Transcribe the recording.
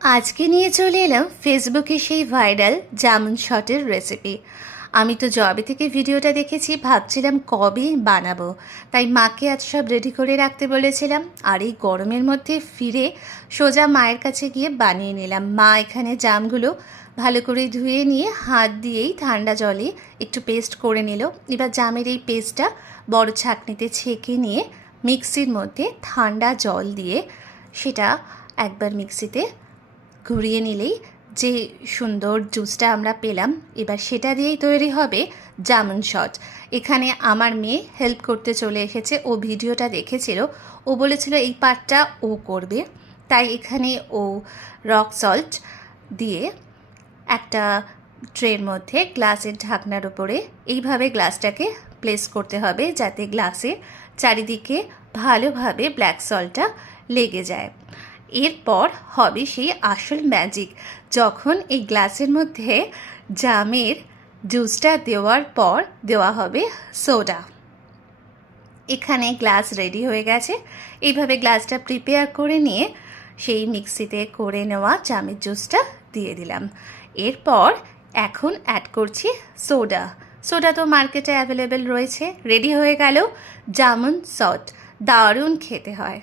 আজকে নিয়ে চলে এলাম ফেসবুকে সেই ভাইরাল জামুন শটের রেসিপি। আমি তো যবে থেকে ভিডিওটা দেখেছি ভাবছিলাম কবে বানাবো, তাই মাকে আজ সব রেডি করে রাখতে বলেছিলাম। আর এই গরমের মধ্যে ফিরে সোজা মায়ের কাছে গিয়ে বানিয়ে নিলাম। মা এখানে জামগুলো ভালো করে ধুয়ে নিয়ে হাত দিয়েই ঠান্ডা জলে একটু পেস্ট করে নিল। এবার জামের এই পেস্টটা বড় ছাঁকনিতে ছেঁকে নিয়ে মিক্সির মধ্যে ঠান্ডা জল দিয়ে সেটা একবার মিক্সিতে ঘুরিয়ে নিলেই যে সুন্দর জুসটা আমরা পেলাম, এবার সেটা দিয়েই তৈরি হবে জামুন শট। এখানে আমার মেয়ে হেল্প করতে চলে এসেছে, ও ভিডিওটা দেখেছিল, ও বলেছিল এই পার্টটা ও করবে। তাই এখানে ও রক সল্ট দিয়ে একটা ট্রের মধ্যে গ্লাসের ঢাকনার উপরে এইভাবে গ্লাসটাকে প্লেস করতে হবে যাতে গ্লাসে চারিদিকে ভালোভাবে ব্ল্যাক সল্টটা লেগে যায়। এরপর হবে সেই আসল ম্যাজিক, যখন এই গ্লাসের মধ্যে জামের জুসটা দেওয়ার পর দেওয়া হবে সোডা। এখানে গ্লাস রেডি হয়ে গেছে। এইভাবে গ্লাসটা প্রিপেয়ার করে নিয়ে সেই মিক্সিতে করে নেওয়া জামের জুসটা দিয়ে দিলাম। এরপর এখন অ্যাড করছি সোডা। সোডা তো মার্কেটে অ্যাভেলেবেল রয়েছে। রেডি হয়ে গেল জামুন শট। দারুণ খেতে হয়।